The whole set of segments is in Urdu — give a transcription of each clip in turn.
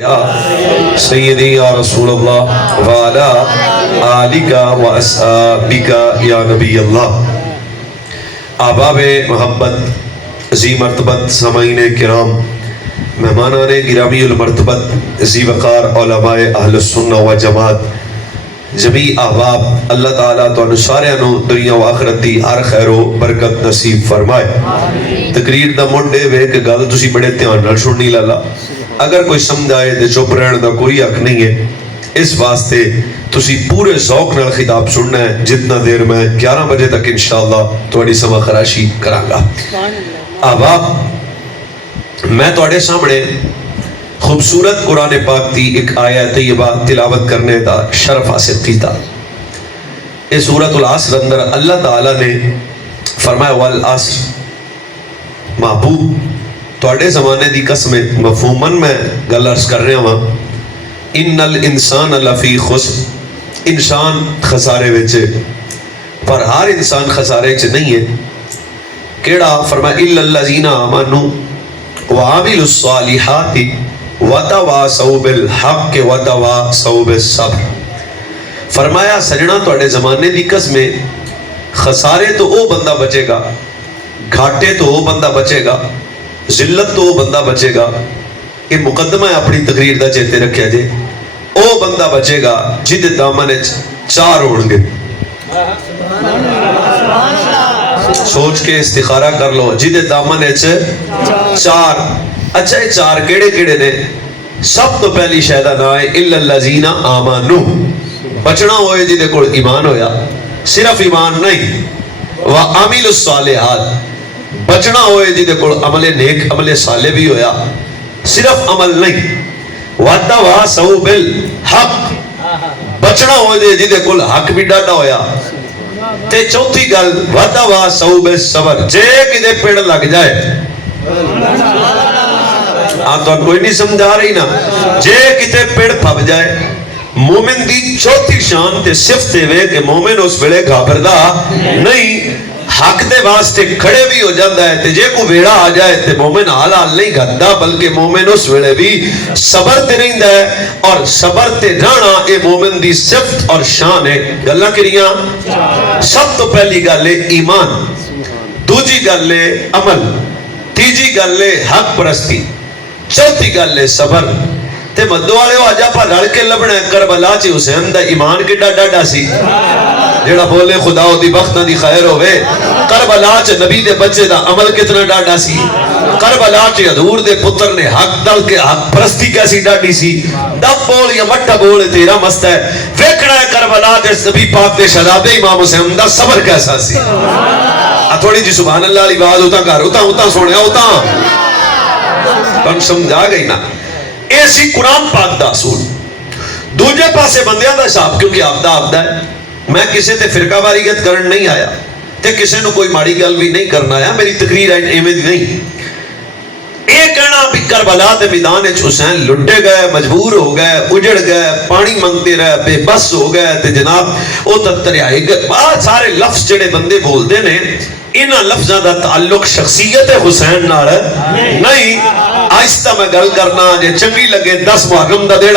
یا سیدی یا رسول اللہ وعلا آلکا و اصحابکا یا نبی اللہ. احباب محبت، ذی مرتبت سامعین کرام، مہمانان گرامی المرتبت، ذی وقار علماء اہل السنہ و جماعت، جمی احباب، اللہ تعالیٰ تو سارے دنیا و آخرت دی ہر خیر و برکت نصیب فرمائے. تقریر دا منڈے وے کہ گل تسی بڑے دھیان نال سننی لالا. اگر کوئی سمجھ آئے تو چپ رہن دا کوئی حق نہیں ہے. اس واسطے تسی پورے ذوق نال خطاب سننا ہے جتنا دیر میں 11 بجے تک انشاءاللہ تھوڑی سما خراشی کرانگا. احباب، میں تھوڑے سامنے خوبصورت قرآن پاک دی ایک آیت طیبہ تلاوت کرنے دا شرف حاصل کیتا. اس سورۃ العصر اندر اللہ تعالیٰ نے فرمایا والعصر، محبوب تھوڑے زمانے دی قسم مفہوماً میں گل عرض کر رہا ہوں. ان الانسان لفی خسر، انسان خسارے وچ، پر ہر انسان خسارے وچ نہیں ہے. کیڑا؟ فرمایا الا الذین آمنوا وعملوا الصالحات وتواصوا بالحق وتواصوا بالصبر. فرمایا سجنا تھوڑے زمانے دی قسم خسارے تو وہ بندہ بچے گا، گھاٹے تو وہ بندہ بچے گا، ذلت تو وہ بندہ بچے گا. یہ مقدمہ ہے اپنی تقریر دا، چیتے رکھیا جے. وہ بندہ بچے گا جہدے دامن چار ہون گے. سوچ کے استخارہ کر لو، جہدے دامن چار. اچھا یہ چار کیڑے کیڑے نے؟ سب تو پہلی شہدہ نا ہے الا الذین آمنوا، بچنا ہوئے جہدے کول ایمان ہویا. صرف ایمان نہیں، وعملوا الصالحات، بچنا ہوئے جہدے کول عمل نیک عمل صالح بھی ہویا. صرف عمل نہیں، وتواصوا بالحق، بچنا ہوئے جہدے کول حق بھی ڈاڈا ہویا. تے چوتھی گل وتواصوا بالصبر، جے کدے پیڑ لگ جائے، تو کوئی نہیں سمجھا رہی نا، جے کتے پیڑ پھب جائے. مومن دی چوتھی شان تے صفت وے کہ مومن اس ویلے گھابردا نہیں، حق دے واسطے کھڑے بھی ہو جاندہ ہے. تے جے کو ویڑا آ جائے تے مومن حال حال نہیں گھدا، بلکہ مومن اس ویلے بھی صبر تے رہندا ہے. اور صبر تے رہنا اے مومن دی صفت اور شان ہے. گلاں کریاں؟ سب تو پہلی گل ہے ایمان، دوجی گل ہے عمل، تیجی گل ہے حق پرستی، چوتھی گل ہے صبر. تے مدو والے ہو آجا پا رڑ کے لبنا ہے. کربلا چی حسین دا ایمان کڈا ڈاڈا سی، جیڑا بولے خدا دی بختہ دی خیر ہوئے. کربلا چ نبی دے بچے دا عمل کتنا ڈاڈا سی. کربلا چ حضور دے پتر نے حق دل کے حق پرستی کیسی ڈاڈی سی. دب بول یا مٹھا بول تیرا مست ہے. ویکھنا ہے کربلا دے نبی پاک دے شہزادے امام حسین دا صبر کیسا سی. تھوڑی جی سبحان اللہ علی بات ہوتا کر، ہوتا سونے ہوتا تم سمجھا گئی نا. ایسی قرآن پاک دا اصول. دوجے پاسے بندیاں دا حساب، کیونکہ آبدہ ہے. میں کسے تے فرقہ واریت کرن نہیں آیا تے کسے نو کوئی ماڑی گل بھی نہیں کرنا آیا. میری تقریر ایویں دی نہیں. اے کہنا بھی کربلا دے میدان وچ حسین لٹے گئے، مجبور ہو گئے، اجڑ گئے، پانی منگتے رہے، بے بس ہو گئے تے جناب او تتریائے گئے. بہت سارے لفظ جڑے بندے بول دے نے، انہاں لفظاں دا تعلق شخصیت حسین نال نہیں. آہستہ میں گل کرنا، جے چنگی لگے 10 محرم دا دن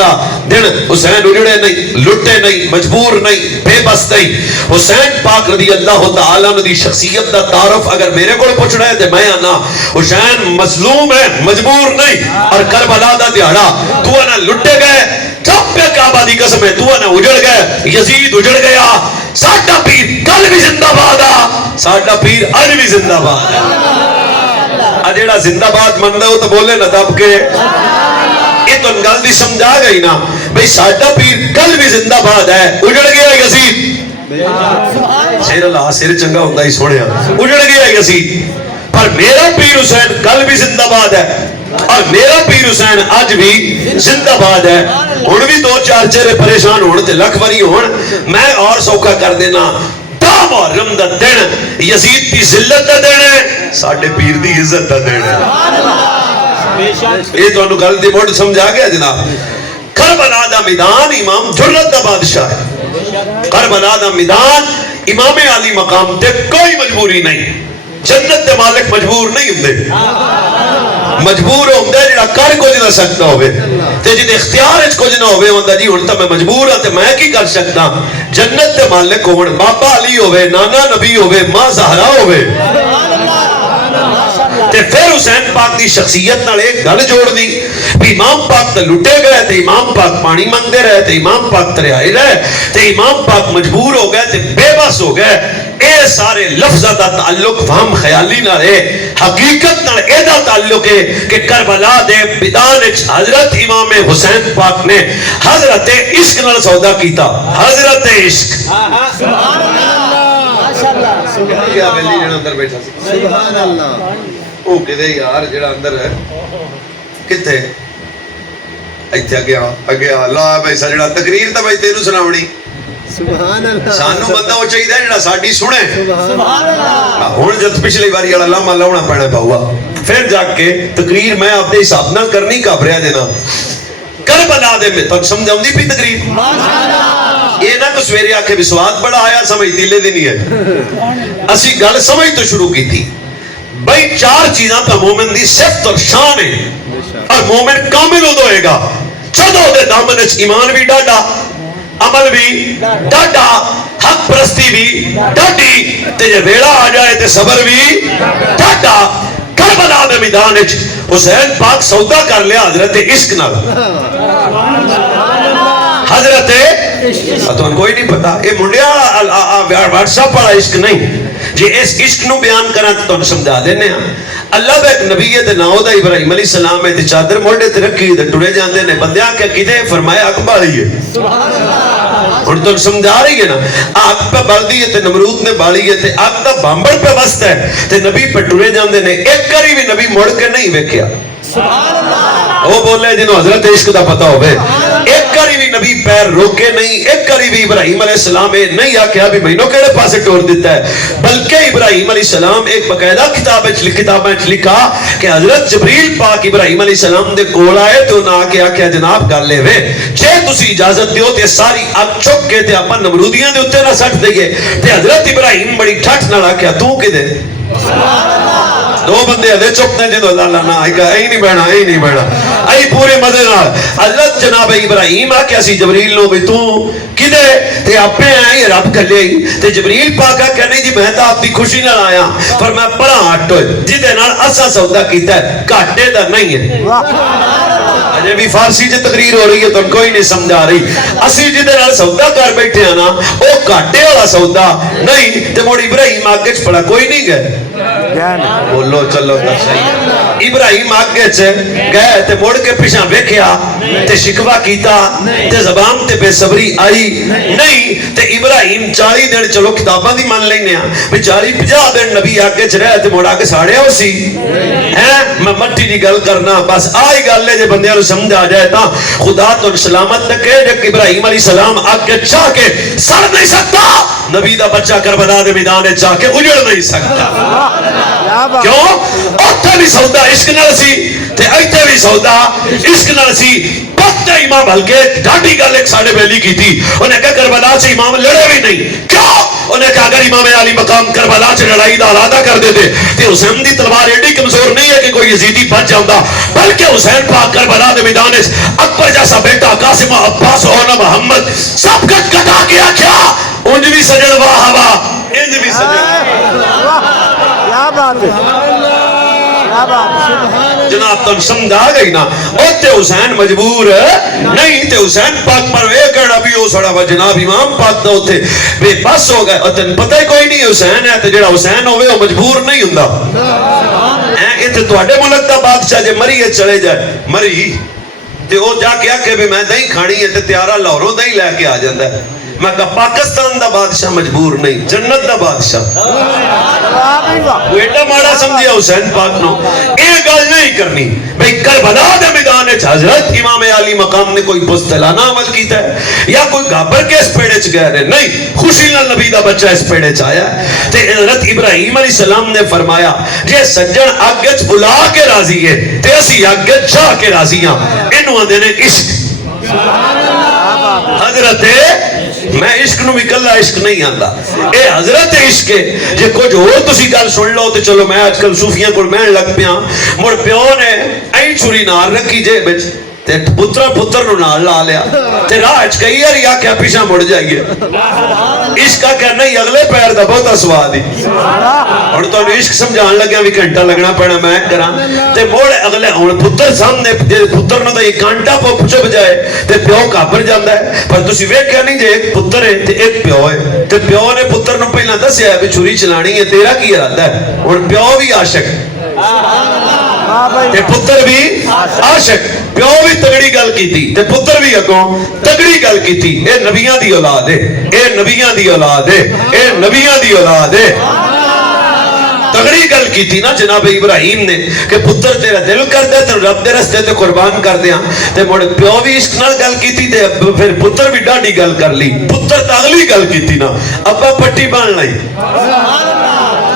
حسین اجڑے نہیں، لٹے نہیں، مجبور نہیں، بے بس نہیں. حسین پاک رضی اللہ تعالیٰ نے دی شخصیت دا تعارف اگر میرے کو پوچھ رہے تھے میں آنا حسین مظلوم ہے، مجبور نہیں. اور کربلا دا دیہڑا تو نہ لٹے گئے، جب پہ کعبہ دی قسم ہے تو نہ اجڑ گئے، یزید اجڑ گیا. ساڈا پیر کل بھی زندہ باد آ، ساڈا پیر اج بھی زندہ باد ہے. جیڑا زندہ باد مندا ہو تو بولے نہ دب کے. یہ تو گل دی سمجھا گئی نا بھئی ساڈا پیر کل بھی زندہ باد ہے. اجڑ گیا یزید، شیر اللہ سر چنگا ہوتا ہی سوڑیا، اجڑ گیا یزید، پر میرا پیر حسین کل بھی زندہ باد ہے اور میرا پیر حسین آج بھی زندہ باد ہے. ہن بھی 2-4 چہرے پریشان ہون تے لکھ وری ہون، میں اور سوکھا کر دینا. محرم دا دن یزید دی ذلت دا دن ہے، ساڈے پیر دی عزت دا دن ہے. یہ تو انہوں گل دی موڑ سمجھا گیا جناب. کربلا دا میدان امام جرت دا بادشاہ ہے. کربلا دا میدان امام علی مقام تے کوئی مجبوری نہیں. جنت دے مالک مجبور نہیں ہوندے، مجبور ہوندے جڑا کر کچھ نہ سکتا ہوئے. تے جدے اختیار وچ کچھ نہ ہوے ہوندا جی ہن تے میں مجبور ہاں تے میں کی کر سکدا. جنت دے مالک ہون بابا علی ہوے, نانا نبی ہوے, ماں زہرا ہوے, تے پھر حسین پاک دی شخصیت نال ایک گل جوڑ دی بھی امام پاک تے لٹے گئے تے امام پاک پانی منگدے رہے تے امام پاک تریائے رہے تے امام پاک مجبور ہو گئے تے بے بس ہو گئے. اے سارے لفظاں دا تعلق فہم خیالی نال ہے, حقیقت نال اے دا تعلق ہے کہ کربلا دے میدان وچ حضرت امام حسین پاک نے حضرت عشق نال سودا کیتا. حضرت عشق سبحان اللہ ماشاءاللہ. کیا ویلی جڑا اندر بیٹھا سی سبحان اللہ او کدے یار جڑا اندر ہے کتے ایتھے اگے لا بھائی سجڑا تقریر تے بھائی تینوں سناونی سبحان اللہ. سانو بندہ وہ چاہیے جڑا ساڈی سنے سبحان اللہ. ہن جد پچھلی باری والا لامہ لاونا پینا پاؤا پھر جا کے تقریر میں اپنے حساب نال کرنی گھبریا دینا. کربلا دے میں تک سمجھاؤندی پی تقریر ماشاءاللہ. یہ نہ کہ سویرے آکھے بھی سواد بڑا آیا سمجھ تیلے دی نہیں ہے. اسی گل سمجھ تو شروع کی تھی بھائی چار چیزاں تو مومن دی صفت اور شان ہے اور مومن کامل ہو ہوئے گا جدوں دے دامن وچ ایمان بھی ڈاڈا, عمل بھی ڈاڈا, حق پرستی بھی ڈاڈی, تے جے ویڑا آ جائے تے صبر بھی ڈاڈا. کربلا دے میدان وچ حسین پاک سودا کر لیا حضرت عشق نال. حضرت تو کوئی نہیں پتا یہ منڈیا واٹس ایپ والا عشق نہیں. جی اس عشق نو بیان کرا تو تم سمجھا دینے ہاں. اللہ دا ایک نبی ہے تے نام دا ابراہیم علیہ السلام ہے تے چادر موڑے تے رکھی تے ٹرے جاندے نے بندیاں کہ کدے فرمایا اگ بالی ہے سبحان اللہ. ہن تم سمجھا رہی ہے نا اگ پہ بلدی ہے تے نمرود نے بالی ہے تے اگ دا بامبڑ پہ وسط ہے تے نبی پہ ٹرے جاندے نے. ایک کری بھی نبی مڑ کے نہیں ویکھیا سبحان اللہ. وہ بولے جنہوں حضرت عشق دا پتہ ہوئے ایک کری بھی نبی پیر روکے نہیں. ایک کری بھی ابراہیم علیہ السلام نہیں آکھیا بھی مینوں کیڑے پاسے ٹور دیتا ہے, بلکہ ابراہیم علیہ السلام ایک باقاعدہ کتابیں لکھا کہ حضرت جبریل پاک ابراہیم علیہ السلام دے کول آئے تو نہ آکے آکھیا جناب گل لے وے جے تسی اجازت دیو تے ساری اگ چک کے تے اپن نمرودیاں دے اوتے نہ سٹ دئیے. تے حضرت ابراہیم بڑی ٹھٹ نال آکھیا تو کدے سبحان اللہ. دو بندے ادھے چکتے ہیں جنہوں اللہ نہ آئے گا ای نہیں بہنا ای نہیں بہنا ای پورے مدے نال. حضرت جناب ابراہیم آکھیا سی جبریل نو بھی تو کدے تے اپنے آئی رب کھلے تے جبریل پاک آکھیا نہیں جی میں تا آپ دی خوشی نال آیا پر میں پڑا ہٹ ہوئے جدے نال اسا سودا کیتا ہے گھاٹے دا نہیں ہے. اجے بھی فارسی چ تقریر ہو رہی ہے تو کوئی نہیں سمجھا رہی. اسی جدے نال سودا کر بیٹھے ہیں نا او گھاٹے والا سودا نہیں تے مڑ ابراہیم آگے چ پڑا کوئی نہیں گئے بولو چلو تا صحیح. ابراہیم آگے چ گئے تے مڑ کے پیچھے ویکھیا تے شکوا کیتا تے زبان تے بے صبری آئی نہیں. تے ابراہیم 40 دن چلو کتاباں دی مان لینے ہاں بھی 40-50 دن نبی آگے چ رہے تے مڑ آ کے ساڑیا ہو سی ہیں. میں مٹی دی گل کرنا بس آئی گل ہے جے بندیاں نوں سمجھ آ جائے تا خدا تو سلامت رکھے. جے ابراہیم علیہ السلام آگے چاہ کے سڑ نہیں سکتا نبی دا بچہ کربلا دے میدان وچ جا کے اجڑ نہیں سکتا. کیوں اوتھے بھی سودا عشق نال سی تے ایتھے بھی سودا عشق نال سی. پتے امام بلکہ ڈاڈی گل ایک ساڈے بیلی کی تھی انہیں کہا کربلا سے امام لڑے بھی نہیں. کیوں انہیں کہا اگر امام علی مقام کربلا سے لڑائی دا ارادہ کر دیتے تے حسین دی تلوار ایڈی کمزور نہیں ہے کہ کوئی یزیدی بچ جاؤں بلکہ حسین پاک کربلا دے میدان اکبر جیسا بیٹا قاسم عباس اور محمد سب کچھ کٹا کے آکھیا انج بھی سجن واہ واہ انج بھی سجن کیا بات ہے جناب تم سمجھا گئی نا. اوتے حسین مجبور نہیں تے حسین پاک پر وے کڑا بھی ہو سڑا وا جناب امام پاک دا اوتے بے بس ہو گئے اور تن پتہ ہی کوئی نہیں حسین ہے تے جڑا حسین ہوے او مجبور نہیں ہوندا. اے تے تواڈے ملک دا بادشاہ جے مری ہے چلے جائے مری تے او جا کے آکھے بھی میں دہی کھانی ہے تے تیارا لاہوروں دہی لے کے آ جاندا ہے. میں کہا پاکستان دا بادشاہ مجبور نہیں جنت دا بادشاہ ایڈا ماڑا سمجھیا حسین پاک نو. یہ گل نہیں کرنی بھئی کربلا دے میدان وچ حضرت امام علی مقام نے کوئی بزدلانہ عمل کیتا ہے یا کوئی گھابر کے اس پیڑے چ گئے نہیں. خوشی نال نبی دا بچہ اس پیڑے چ آیا تے حضرت ابراہیم علیہ السلام نے فرمایا جے سجن اگ وچ بلا کے راضی ہے تے اسی اگ وچ جا کے راضی ہاں. اینو آندے نے عشق. حضرت میں عشق نو بھی کلا عشق نہیں آندا اے حضرت عشق ہے. جے کچھ اور تسی گل سن لو تے چلو میں آج کل صوفیاں کول مہن لگ پیاں مڑ پیو نے این چھری نار رکھی جے وچ تے پتر نو نال لا لیا تے راہ وچ کئی واری آکھیا پیچھے مڑ جائیے عشق آکھیا نہیں اگلے پیر دا بہت سواد ہی ہن تانوں عشق سمجھان لگیا بھی گھنٹہ لگنا پینا میں کراں تے موڑ اگلے ہن پتر سامنے جے پتر نو تے ایک گھنٹہ چپ جائے تے پیو گھبر جاندا ہے پر تسی ویکھیا نہیں جے ایک پتر ہے تے ایک پیو ہے تے پیو نے پتر نو پہلاں دسیا بھی چھری چلانی ہے تیرا کی ارادہ ہے ہن پیو بھی عاشق تے پتر بھی عاشق پیو بھی تگڑی گل کیتی تے پتر بھی اگوں تگڑی گل کیتی اے نبیاں دی اولاد ہے اے نبیاں دی اولاد ہے اے نبیاں دی اولاد ہے تگڑی گل کیتی نا جناب ابراہیم نے کہ پتر تیرا دل کر دے تو رب دے رستے تے قربان کر دیاں تے مڑ پیو بھی عشق نال گل کیتی تے پھر پتر بھی ڈاڈی گل کر لی پتر تے اگلی گل کیتی نا ابا پٹی بان لئی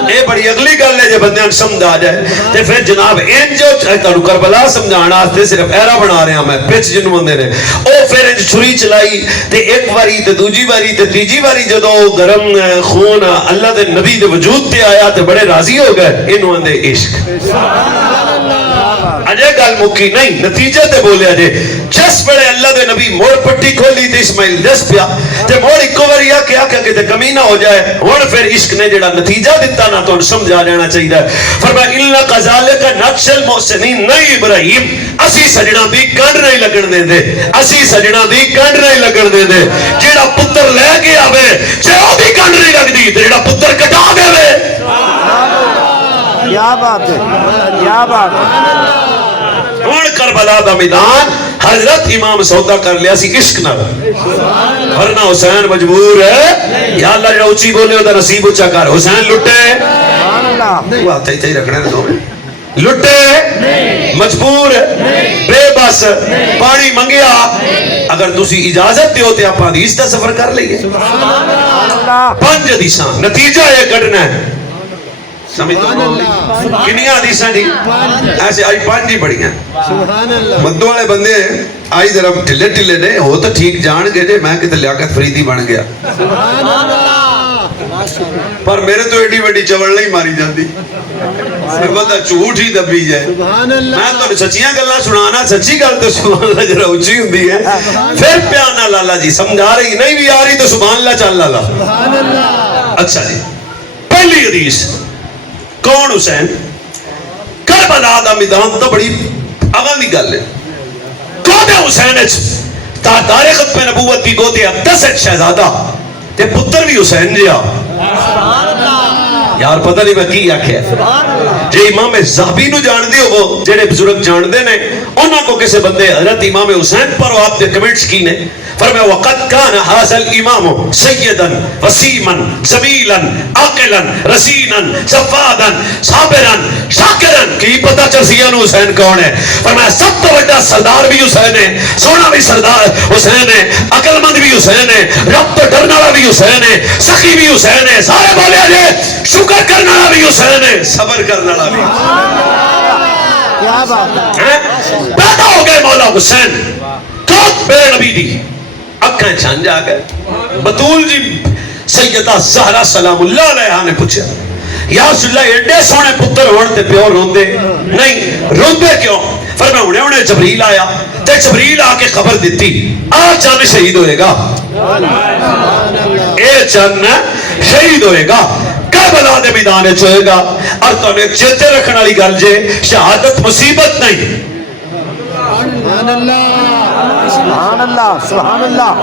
اے بڑی اگلی گل ہے جے بندیاں سمجھ آ جائے تے پھر جناب انج تانوں کربلا سمجھان واسطے صرف ایرا بنا رہا میں پچ جنوں ہوندے نے او پھر انج چھری چلائی تے ایک واری تے دوجی واری تے تیجی واری جدوں گرم خون اللہ دے نبی دے وجود تے آیا تے بڑے راضی ہو گئے انہوں دے عشق اجے گل مکی نہیں نتیجے تے بولیا جے جس بڑے اللہ دے نبی موڑ پٹی کھولی تے اسماعیل دس پیا تے موڑ ایک واری کیا کہ تے کمی نہ ہو جائے ہن پھر عشق نے جڑا نتیجہ دتا نا تو سمجھ آ جانا چاہیے فرمایا الا کذالک نقش المحسنین نہیں ابراہیم اسی سجنا دی کنڈ نہیں لگن دے دے اسی سجنا دی کنڈ نہیں لگن دے دے جڑا پتر لے کے آوے جے او دی کنڈ نہیں لگدی تے جڑا پتر کٹا دے کیا بات ہے کیا بات ہے ہن کربلا دا میدان حضرت امام سودا کر لیا سی عشق نال ورنہ حسین مجبور ہے یا اللہ جڑا اونچی بولے او دا نصیب اونچا کر حسین لٹے سبحان اللہ وہ آتے ہی رکھنے نے دو لٹے مجبور بے بس پانی منگیا اگر تسی اجازت دیو تے آپ حدیث دا سفر کر لئیے پنج حدیثاں نتیجہ یہ کٹنا ہے سمجھ تو کنیا حدیثاں جی ایسے آئی پانچ ہی بڑی ہیں مدو والے بندے آئی ذرا ٹھلے ٹھلے نے ہو تو ٹھیک جان گے جے میں کتے لیاقت فریدی بن گیا پر میرے تو ایڈی وڈی چوڑ نہیں ماری جاندی بندہ جھوٹ ہی دبی جائے میں تو سچیاں گلاں سنانا سچی گل تو سبحان اللہ ذرا اونچی ہوندی ہے پھر پیانا لالا جی سمجھا رہی نہیں بھی آ رہی تو سبحان اللہ چل لالا اچھا جی پہلی حدیث کون حسین کربلا دا میدان تو بڑی اول دی گل ہے کون ہے حسین تاجدار ختم نبوت دی گودے 10 شہزادہ تے پتر بھی حسین جیا یار پتہ نہیں میں کی آکھیا جے امام زہبی نو جان دے ہو جڑے بزرگ جان دے نے انہاں کو کسے بندے حضرت امام حسین پر آپ دے کمنٹس کی نے فرمایا وقد كان هذا الامام سيدا وسيما جميلا عاقلا رزينا سفادا صابرا شاکرا کی پتہ چسیا نو حسین کون ہے فرمایا سب تو بڑا سردار بھی حسین ہے سونا بھی سردار حسین ہے عقل مند بھی حسین ہے رب تو ڈرنے والا بھی حسین ہے سخی بھی حسین ہے سارے بولے جے شکر کرنے والا بھی حسین ہے صبر کرنے والا بھی کیا بات ہے پیدا ہو گئے مولا حسین کون بے نبی دی اکھیں چھانج آ گئے بطول جی سیدہ زہرا سلام اللہ علیہ نے پوچھا یا رسول اللہ ایڈے سونے پتر ہونے تے پیو روندے نہیں روندے کیوں فرمایا انہیں جبریل آیا تے جبریل آ کے خبر دیتی آج چاند شہید ہوئے گا اے چاند شہید ہوئے گا کربلا دے میدان چوئے گا اور تو نے چیتے رکھنے والی گل جے شہادت مصیبت نہیں سبحان اللہ سبحان اللہ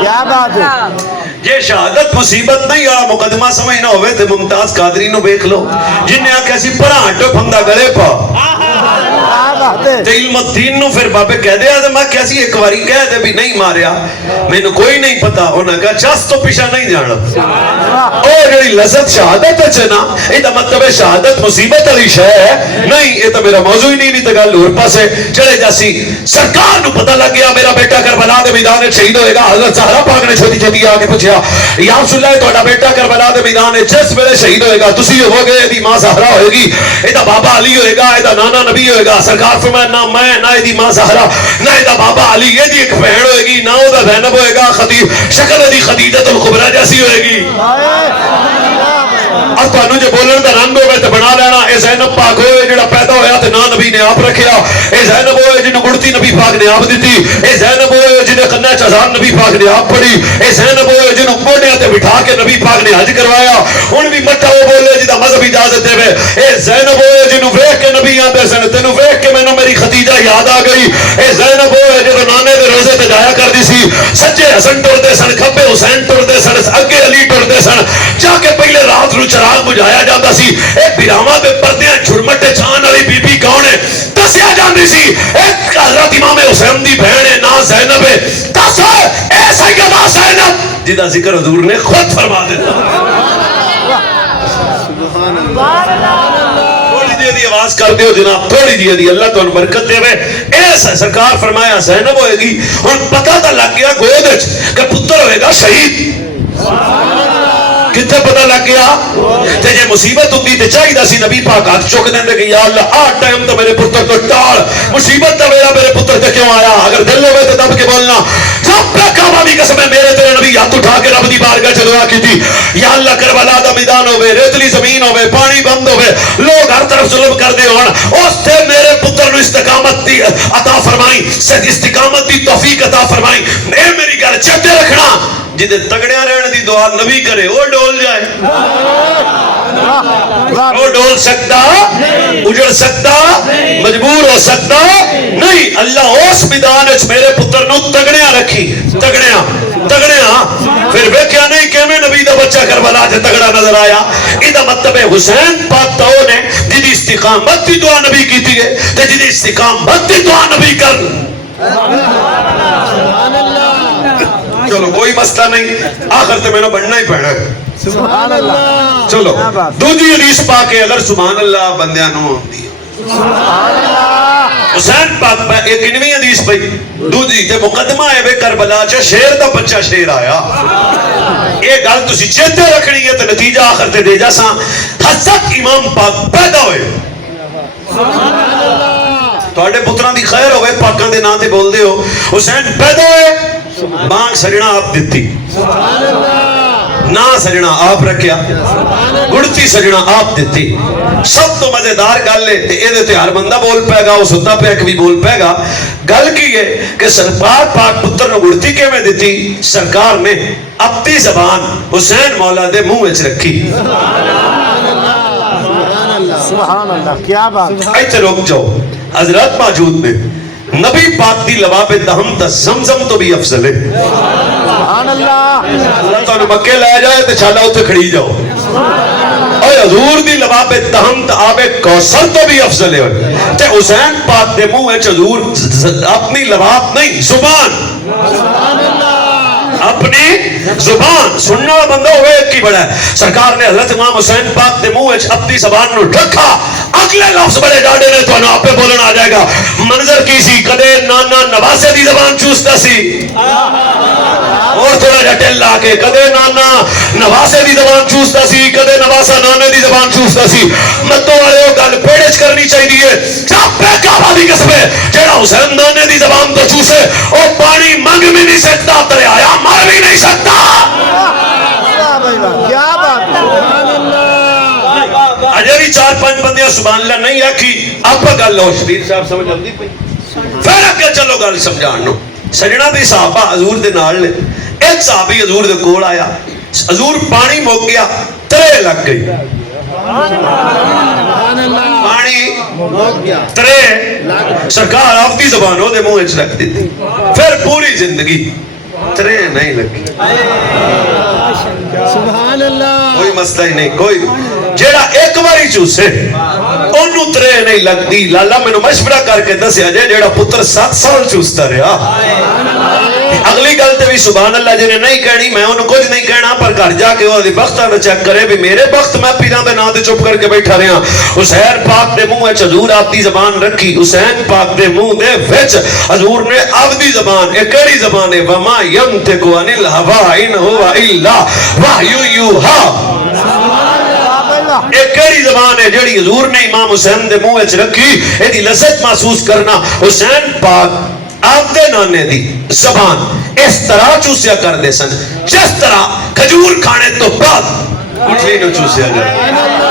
کیا بات ہے یہ شہادت مصیبت نہیں اور مقدمہ سمجھ نہ ہوئے تھے ممتاز قادری نو بیک لو جن نے آکھا سی پڑا ہٹو پھنگا گلے پا تے علم الدین نو پھر بابے کہہ دیا تو میں کیسی ایک واری کہہ دے بھی نہیں ماریا میں نے کوئی نہیں پتا انہوں نے کہا چاس تو پیشہ نہیں جانا اور جڑی لذت شہادت ہے نا یہ تو مطلب ہے شہادت مصیبت علی شے ہے نہیں یہ تو میرا موضوع ہی نہیں تو گل اور پاسے چلے جاسی سرکار نو پتہ لگ گیا میرا بیٹا کربلا دے میدان شہید ہوئے گا حضرت زہرا پاک نے چھوٹی چھوٹی آ کے پوچھا یا رسول اللہ تہاڈا بیٹا کربلا دے میدان جس ویلے شہید ہوئے گا تسی ہوگے دی ماں زہرا ہوئے گی ایدا بابا علی ہوئے گا ایدا نانا نبی ہوئے گا سرکار فرمایا نہ میں نہ ایدی ماں زہرا نہ ایدا بابا علی ایدی ایک بہن ہوئے گی نہ اودا زینب ہوئے گا خدیجہ شکل ایدی خدیجہ الکبریٰ جیسی ہوئے گی اب تانوں جے بولن دا رنگ ہوئے تے بنا لینا اے زینب پاک ہوئے جڑا پیدا ہویا تے نا نبی نے آپ رکھیا اے زینب ہوئے جنہوں گڑتی نبی پاک نے آپ دیتی اے زینب ہوئے جنہیں قنہ چزان نبی پاک نے آپ پڑھی اے زینب ہوئے جنہوں موڑیاں تے بٹھا کے نبی پاک نے حج کروایا ان بھی مٹھا وہ بولے جدہ مذہب اجازت دے وے اے زینب ہوئے جنہوں ویک کے نبی آن دے سن تینوں ویک کے میں نو میری خدیجہ یاد آ گئی اے زینب ہوئے جدہ نانے دے روزے تے جایا کر دی سی سجے حسن ٹر دے سن کھبے حسین ٹر دے سن اگے علی ٹر دے سن جا کے پہلے رات نو چراغ بجھایا جاتا سی اے بیراواں دے پردیاں جھرمٹے چھان والی بی بی کون ہے دسیا جاندی سی ایک حضرت امام حسین دی بہن ہے نا زینب ہے دس اے سیدہ زینب جدا ذکر حضور نے خود فرما دیتا تھوڑی جی دی آواز کر دیو جناب تھوڑی جی دی اللہ تو برکت دے وے ایسا سرکار فرمایا زینب ہوئے گی اور پتہ تا لگ گیا گودج کہ پتر ہوئے گا شہید کتنے پتہ لگ گیا تے جے مصیبت ہوتی تے چاہی دا سی نبی پاک ہاتھ چک دیں دے کہ یا اللہ آٹھ ٹائم تو میرے پتر تو ٹال مصیبت تا میرے پتر تے کیوں آیا اگر دل ہوئے تے دب کے بولنا رب پہ کعبہ بھی قسم ہے میرے تیرے نبی ہاتھ اٹھا کے رب دی بارگاہ چ دعا کی تھی یا اللہ کربلا دا میدان ہوئے ریتلی زمین ہوئے پانی بند ہوئے لوگ ہر طرف ظلم کر دے ہون اس تے میرے پتر نو استقامت دی عطا فرمائی استقامت دی توفیق عطا فرمائی اے میری گھر چاہتے رکھنا جدے تگڑیاں رہنے دی دعا نبی کرے وہ ڈول جائے وہ ڈول سکتا اجڑ سکتا مجبور ہو سکتا نہیں اللہ اس میدان وچ میرے پتر نو تگڑیاں رکھی تگڑیاں پھر ویکھیا نہیں کہ میں نبی دا بچہ کربلا تے تگڑا نظر آیا ایدا مطلب ہے حسین پاک تو نے جدی استقامت دی دعا نبی کیتی ہے تے جدی استقامت دی دعا نبی کر چلو کوئی مسئلہ نہیں آخر تے میں نے بڑھنا ہی پڑھنا ہے سبحان اللہ چلو دوسری حدیث پاک ہے اگر سبحان اللہ بندیاں نو ہوندی حسین پاک پہ ایک انوی حدیث پہ دوسری تے مقدمہ ہے بے کربلا چا شیر دا بچہ شیر آیا ایک گل تسی چیتے رکھنی ہے تے نتیجہ آخر تے دے جا ساں حضرت امام پاک پیدا ہوئے تھوڑے پتران دی خیر ہوئے پاکان دے نا تے بول دے ہو حسین پیدا ہوئے مانگ سجنا آپ دیتی نا سجنا آپ رکھیا گڑتی سجنا آپ دیتی سب تو مزیدار گل ہے تے اے تے ہر بندہ بول پائے گا وہ ستا پہ ایک بھی بول پائے گا گل کی ہے کہ سرکار پاک پتر نو گڑتی کے میں دیتی سرکار نے اپنی زبان حسین مولا دے منہ وچ رکھی سبحان اللہ کیا بات ایتھے روک جاؤ حضرات موجود نے نبی پاک دی لباب دہم تا زمزم تو بھی افضل ہے سبحان اللہ اللہ تو مکے لے جائے تے چھالا ہوتے کھڑی جاؤ اور حضور دی لباب دہم تا آب کوثر تو بھی افضل ہے تے حسین پاک دے منہ ہے حضور اپنی لباب نہیں زبان اپنی زبان سننا بندہ ہوئے ایک کی بڑا ہے سرکار نے حضرت امام حسین پاک دے منہ اپنی زبان نو ڈھکا اگلے لفظ بڑے ڈاڑے نے تو آپ پہ بولنا آ جائے گا منظر کی سی کدے نانا نواسے دی زبان چوستا سی اور تھوڑا جٹل لا کے کدے نانا نواسے دی زبان چوستا سی کدے نواسا نانے دی زبان چوستا سی متو والے وہ گل پیڑچ کرنی چاہیے جب پہ کعبہ دی قسم ہے جڑا حسین نانے دی زبان تو چوسے وہ پانی منگ بھی نہیں سکتا ترے آیا مر بھی نہیں سکتا کیا بات اجے بھی چار پانچ بندیاں سبحان اللہ نہیں آکھی آپ گل لو شبیر صاحب سمجھ آتی پئی پھر اگے چلو گل سمجھان نو سجنا دی صحابہ حضور دے نال نے ایک صحابی حضور دے کول آیا حضور پانی مک گیا ترے لگ گئی پانی ترے سرکار آپ دی زبانوں دے منہ وچ رکھ دیتی پھر پوری زندگی ترے نہیں لگی سبحان اللہ کوئی مسئلہ ہی نہیں کوئی جیڑا ایک باری چوسے انہوں ترے نہیں لگتی لالا میں نے مشورہ کر کے دسیا جے جیڑا پتر 7 سال چوستا رہا اگلی گل تے بھی سبحان اللہ جنہیں نہیں کہنی میں انہوں کچھ نہیں کہنا پر گھر جا کے وہ دی بختہ نہ چیک کرے بھی میرے بخت میں پیران دے نام دے چپ کر کے بیٹھا رہا حسین پاک دے منہ وچ حضور آپ دی زبان رکھی حسین پاک دے منہ دے وچ حضور نے آپ دی زبان ایک کڑی زبان ہے وما ینتقو عن الہوا ان ہوا الا وحی یوحا ایک کڑی زبان ہے جڑی حضور نے امام حسین دے منہ وچ رکھی ایدی لذت محسوس کرنا حسین پاک آپ دے نانے دی زبان اس طرح چوسیا کر دے سن جس طرح کھجور کھانے تو بعد ਗੁਠਲੀ ਨੂੰ ਚੂਸਿਆ ਜਾਏ।